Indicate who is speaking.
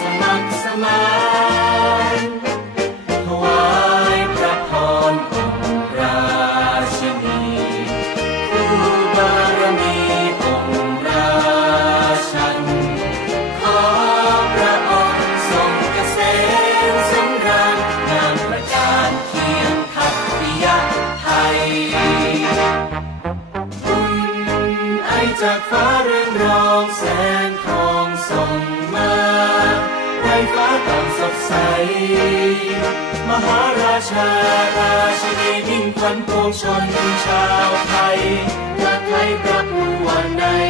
Speaker 1: สมัครสมานถวายพระพรองค์ราชินีผู้บารมีองค์ราชัน ขอพระองค์ทรงเกษมสำราญงามประการเคียงทัพพิยไทยบุญไอจากฟ้าเรืองรองแสง มหาราชา ราชินีมิ่งขวัญปวงชนชาวไทยรักไทยพระผู้วันในถวายใจ